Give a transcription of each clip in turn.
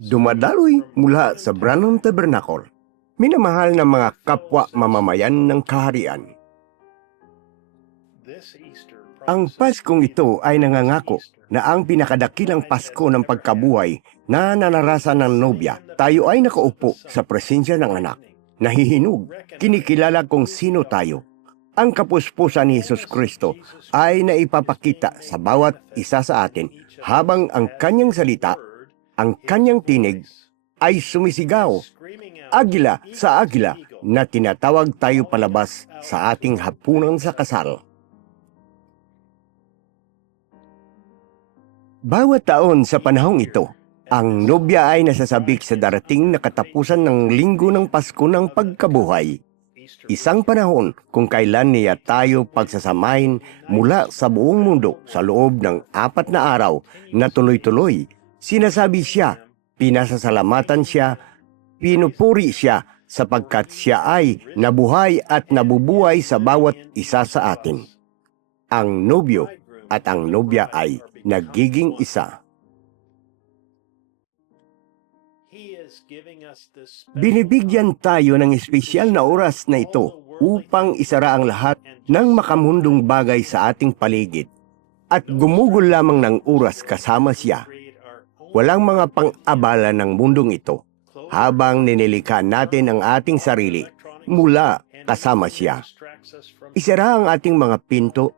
dumadaloy mula sa Branham Tabernacle. Minamahal na mga kapwa mamamayan ng kaharian. Ang Paskong ito ay nangangako na ang pinakadakilang Pasko ng pagkabuhay na nanarasan ng nobya. Tayo ay nakaupo sa presensya ng anak. Nahihinog, kinikilala kung sino tayo. Ang kapuspusan ni Hesus Kristo ay naipapakita sa bawat isa sa atin habang ang kanyang salita, ang kanyang tinig ay sumisigaw, agila sa agila na tinatawag tayo palabas sa ating hapunan sa kasal. Bawat taon sa panahong ito, ang nobya ay nasasabik sa darating na katapusan ng linggo ng Pasko ng pagkabuhay. Isang panahon kung kailan niya tayo pagsasamahin mula sa buong mundo sa loob ng 4 na araw na tuloy-tuloy. Sinasabi siya, pinasasalamatan siya, pinupuri siya sapagkat siya ay nabuhay at nabubuhay sa bawat isa sa atin. Ang nobyo at ang nobya ay nagiging isa. Binibigyan tayo ng espesyal na oras na ito upang isara ang lahat ng makamundong bagay sa ating paligid at gumugol lamang ng oras kasama siya. Walang mga pang-abala ng mundong ito habang ninilikha natin ang ating sarili mula kasama siya. Isara ang ating mga pinto,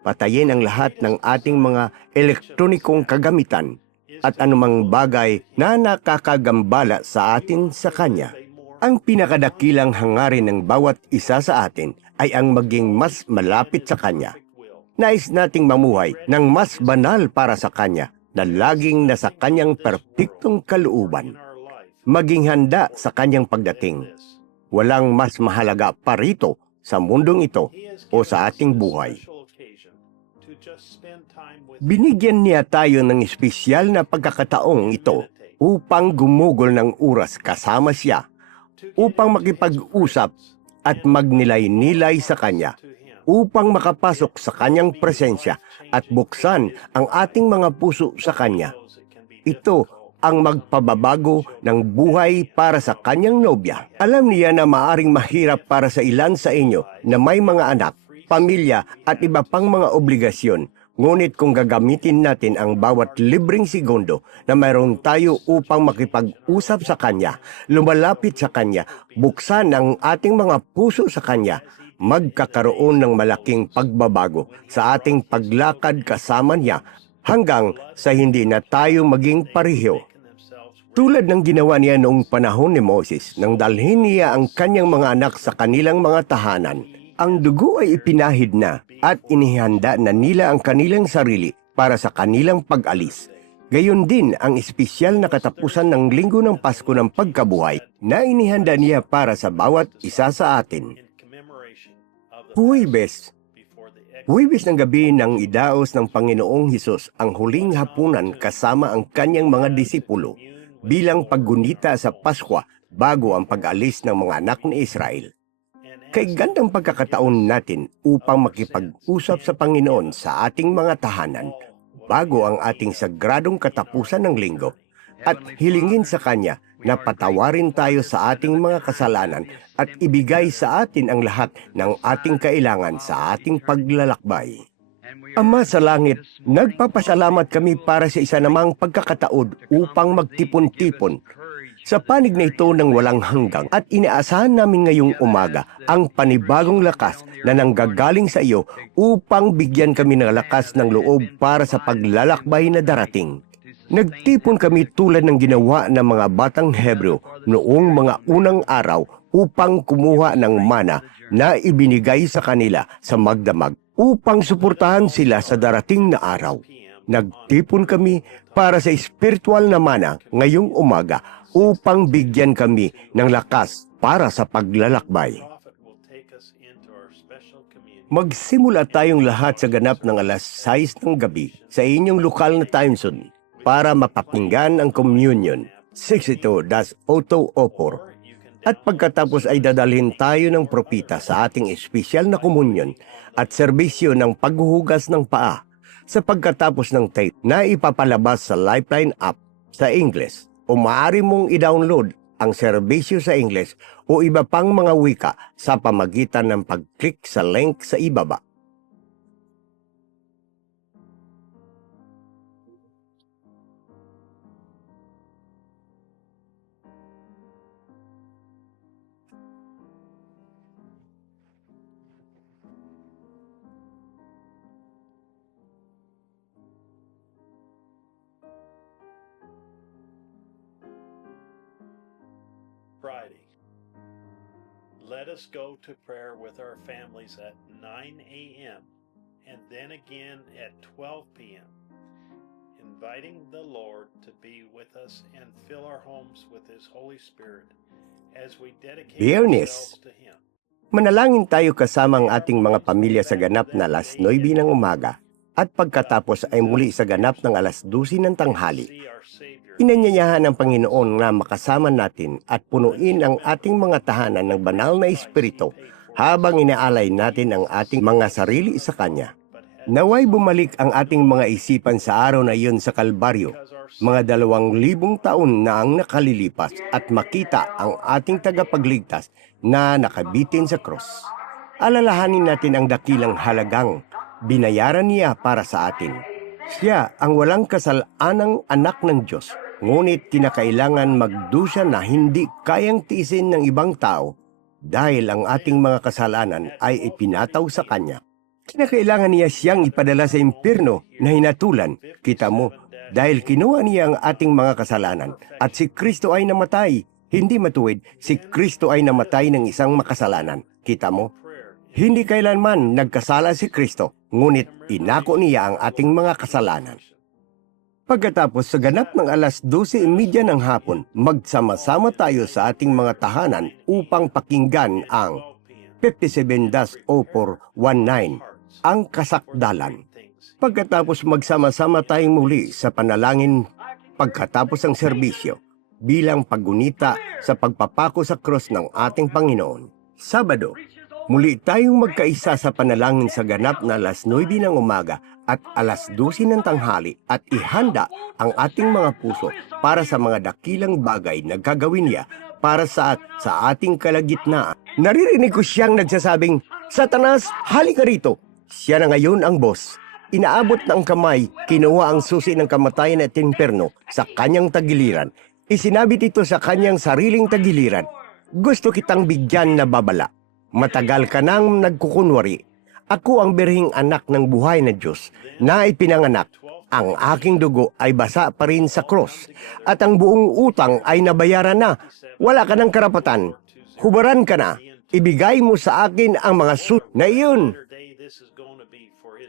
patayin ang lahat ng ating mga elektronikong kagamitan at anumang bagay na nakakagambala sa atin sa Kanya. Ang pinakadakilang hangarin ng bawat isa sa atin ay ang maging mas malapit sa Kanya. Nais nating mamuhay ng mas banal para sa Kanya na laging nasa Kanyang perpektong kalooban. Maging handa sa Kanyang pagdating. Walang mas mahalaga pa rito sa mundong ito o sa ating buhay. Binigyan niya tayo ng espesyal na pagkakataong ito upang gumugol ng oras kasama siya, upang makipag-usap at magnilay-nilay sa Kanya, upang makapasok sa Kanyang presensya at buksan ang ating mga puso sa Kanya. Ito ang magpababago ng buhay para sa Kanyang nobya. Alam niya na maaring mahirap para sa ilan sa inyo na may mga anak, pamilya at iba pang mga obligasyon. Ngunit kung gagamitin natin ang bawat libreng segundo na mayroon tayo upang makipag-usap sa Kanya, lumalapit sa Kanya, buksan ang ating mga puso sa Kanya, magkakaroon ng malaking pagbabago sa ating paglakad kasama niya hanggang sa hindi na tayo maging pareho. Tulad ng ginawa niya noong panahon ni Moses nang dalhin niya ang kanyang mga anak sa kanilang mga tahanan. Ang dugo ay ipinahid na at inihanda na nila ang kanilang sarili para sa kanilang pag-alis. Gayon din ang espesyal na katapusan ng linggo ng Pasko ng pagkabuhay na inihanda niya para sa bawat isa sa atin. Huwebes ng gabi nang idaos ng Panginoong Hesus ang huling hapunan kasama ang kanyang mga disipulo bilang paggunita sa Paskwa bago ang pag-alis ng mga anak ni Israel. Kay gandang pagkakataon natin upang makipag-usap sa Panginoon sa ating mga tahanan bago ang ating sagradong katapusan ng linggo at hilingin sa Kanya na patawarin tayo sa ating mga kasalanan at ibigay sa atin ang lahat ng ating kailangan sa ating paglalakbay. Ama sa langit, nagpapasalamat kami para sa isa namang pagkakataon upang magtipon-tipon sa panig na ito ng walang hanggang at inaasahan namin ngayong umaga ang panibagong lakas na nanggagaling sa iyo upang bigyan kami ng lakas ng loob para sa paglalakbay na darating. Nagtipon kami tulad ng ginawa ng mga batang Hebreo noong mga unang araw upang kumuha ng mana na ibinigay sa kanila sa magdamag upang suportahan sila sa darating na araw. Nagtipon kami para sa espiritual na mana ngayong umaga upang bigyan kami ng lakas para sa paglalakbay. Magsimula tayong lahat sa ganap ng alas 6 ng gabi sa inyong lokal na time zone para mapakinggan ang communion, 62-004. At pagkatapos ay dadalhin tayo ng propita sa ating espesyal na komunyon at serbisyo ng paghuhugas ng paa sa pagkatapos ng tape na ipapalabas sa Lifeline app sa English o maaari mong i-download ang serbisyo sa Ingles o iba pang mga wika sa pamagitan ng pag-click sa link sa ibaba. Friday. Let us go to prayer with our families at 9 a.m. and then again at 12 p.m., inviting the Lord to be with us and fill our homes with His Holy Spirit as we dedicate Biyernes. ourselves to Him. Manalangin tayo kasama ang ating mga pamilya sa ganap na alas 9 ng umaga at pagkatapos ay muli sa ganap ng alas 12 ng tanghali. See our Savior. Inanyayahan ng Panginoon na makasama natin at punuin ang ating mga tahanan ng banal na Espiritu habang inaalay natin ang ating mga sarili sa Kanya. Naway bumalik ang ating mga isipan sa araw na iyon sa Kalbaryo, mga 2,000 taon na ang nakalilipas at makita ang ating tagapagligtas na nakabitin sa krus. Alalahanin natin ang dakilang halagang binayaran niya para sa atin. Siya ang walang kasalanang anak ng Diyos, ngunit kinakailangan magdusa na hindi kayang tiisin ng ibang tao dahil ang ating mga kasalanan ay ipinataw sa Kanya. Kinakailangan niya siyang ipadala sa impyerno na hinatulan. Kita mo, dahil kinuha niya ang ating mga kasalanan at si Kristo ay namatay. Hindi matuwid, si Kristo ay namatay ng isang makasalanan. Kita mo, hindi kailanman nagkasala si Kristo, ngunit inako niya ang ating mga kasalanan. Pagkatapos sa ganap ng alas 12:30 ng hapon, magsama-sama tayo sa ating mga tahanan upang pakinggan ang 57-0419, ang kasakdalan. Pagkatapos magsama-sama tayong muli sa panalangin pagkatapos ng serbisyo bilang paggunita sa pagpapako sa krus ng ating Panginoon. Sabado, muli tayong magkaisa sa panalangin sa ganap na alas 9 ng umaga at alas 12 ng tanghali at ihanda ang ating mga puso para sa mga dakilang bagay na gagawin niya para sa ating kalagitnaan. Naririnig ko siyang nagsasabing, "Satanas, halika rito." Siya na ngayon ang boss. Inaabot na ang kamay, kinuha ang susi ng kamatayan at impyerno sa kanyang tagiliran. Isinabit ito sa kanyang sariling tagiliran. Gusto kitang bigyan na babala. Matagal ka nang nagkukunwari. Ako ang birhing anak ng buhay na Diyos na ipinanganak. Ang aking dugo ay basa pa rin sa cross at ang buong utang ay nabayaran na. Wala ka ng karapatan. Hubaran ka na. Ibigay mo sa akin ang mga na iyon.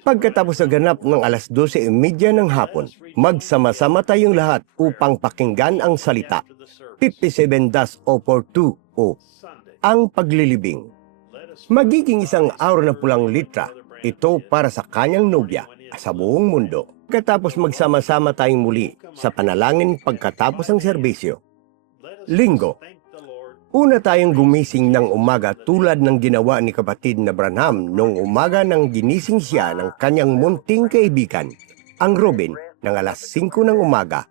Pagkatapos sa ganap ng alas 12:30 ng hapon, magsama-sama tayong lahat upang pakinggan ang salita. 57-042 o ang paglilibing. Magiging isang araw na pulang litra ito para sa kanyang nobya sa buong mundo. Pagkatapos magsama-sama tayong muli sa panalangin pagkatapos ng serbisyo. Linggo, una tayong gumising ng umaga tulad ng ginawa ni kapatid na Branham noong umaga nang ginising siya ng kanyang munting kaibigan, ang Robin, ng alas 5 ng umaga.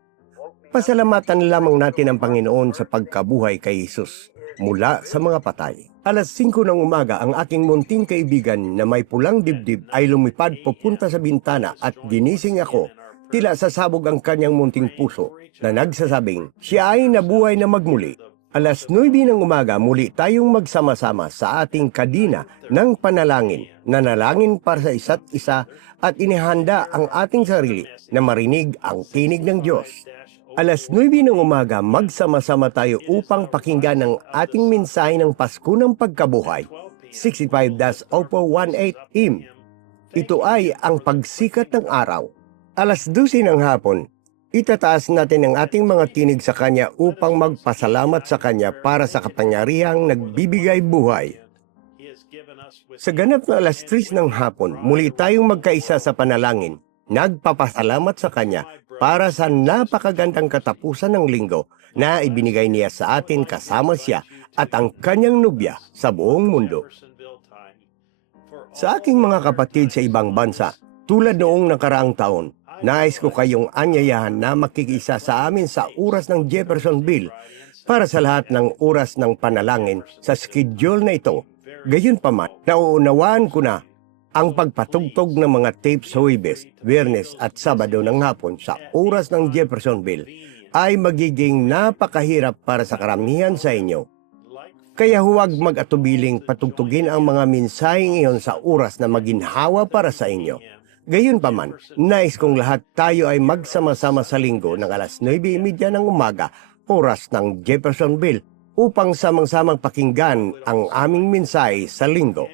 Pasalamatan lamang natin ang Panginoon sa pagkabuhay kay Jesus mula sa mga patay. Alas 5 ng umaga ang aking munting kaibigan na may pulang dibdib ay lumipad papunta sa bintana at ginising ako. Tila sasabog ang kanyang munting puso na nagsasabing siya ay nabuhay na magmuli. Alas 9 ng umaga muli tayong magsama-sama sa ating kadina ng panalangin, nanalangin para sa isa't isa at inihanda ang ating sarili na marinig ang tinig ng Diyos. Alas 9 ng umaga magsama-sama tayo upang pakinggan ang ating mensahe ng Pasko ng Pagkabuhay, 65-0418 im. Ito ay ang pagsikat ng araw. Alas 12 ng hapon, itataas natin ang ating mga tinig sa Kanya upang magpasalamat sa Kanya para sa kapangyarihang nagbibigay buhay. Sa ganap na alas 3 ng hapon, muli tayong magkaisa sa panalangin, nagpapasalamat sa Kanya para sa napakagandang katapusan ng linggo na ibinigay niya sa atin kasama siya at ang kanyang nobya sa buong mundo. Sa aking mga kapatid sa ibang bansa, tulad noong nakaraang taon, nais ko kayong anyayahan na makikisa sa amin sa oras ng Jeffersonville para sa lahat ng oras ng panalangin sa schedule na ito. Gayunpaman, nauunawaan ko na ang pagpatugtog ng mga tapes Huwebes, Biyernes at Sabado ng hapon sa oras ng Jeffersonville ay magiging napakahirap para sa karamihan sa inyo. Kaya huwag mag-atubiling patugtugin ang mga mensaheng iyon sa oras na maginhawa para sa inyo. Gayunpaman, nais kong lahat tayo ay magsama-sama sa linggo ng alas 9:30 ng umaga, oras ng Jeffersonville, upang samang-samang pakinggan ang aming mensahe sa linggo.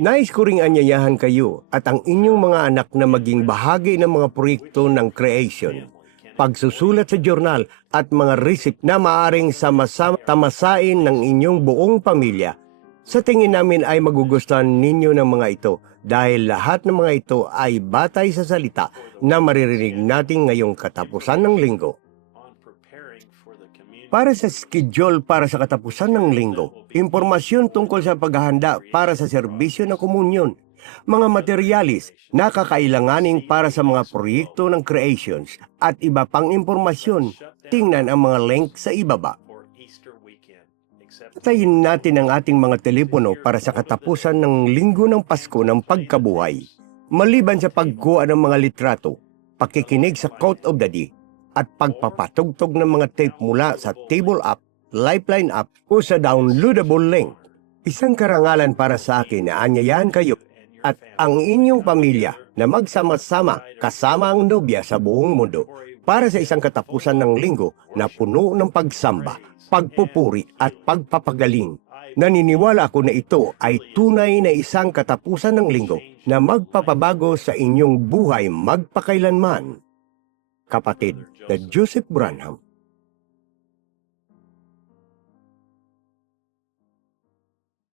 Nais ko ring anyayahan kayo at ang inyong mga anak na maging bahagi ng mga proyekto ng creation, pagsusulat sa journal at mga receipt na maaring sama-sama tamasain ng inyong buong pamilya. Sa tingin namin ay magugustuhan ninyo ng mga ito dahil lahat ng mga ito ay batay sa salita na maririnig natin ngayong katapusan ng linggo. Para sa schedule para sa katapusan ng linggo, impormasyon tungkol sa paghahanda para sa serbisyo ng komunyon, mga materialis na kakailanganin para sa mga proyekto ng creations at iba pang impormasyon, tingnan ang mga link sa ibaba. Patayin natin ang ating mga telepono para sa katapusan ng linggo ng Pasko ng pagkabuhay. Maliban sa pagkuha ng mga litrato, pakikinig sa Quote of the Day, at pagpapatugtog ng mga tape mula sa Table App, Lifeline App o sa downloadable link. Isang karangalan para sa akin na anyayahan kayo at ang inyong pamilya na magsama-sama kasama ang nobya sa buong mundo para sa isang katapusan ng linggo na puno ng pagsamba, pagpupuri at pagpapagaling. Naniniwala ako na ito ay tunay na isang katapusan ng linggo na magpapabago sa inyong buhay magpakailanman. Kapatid na Joseph Branham.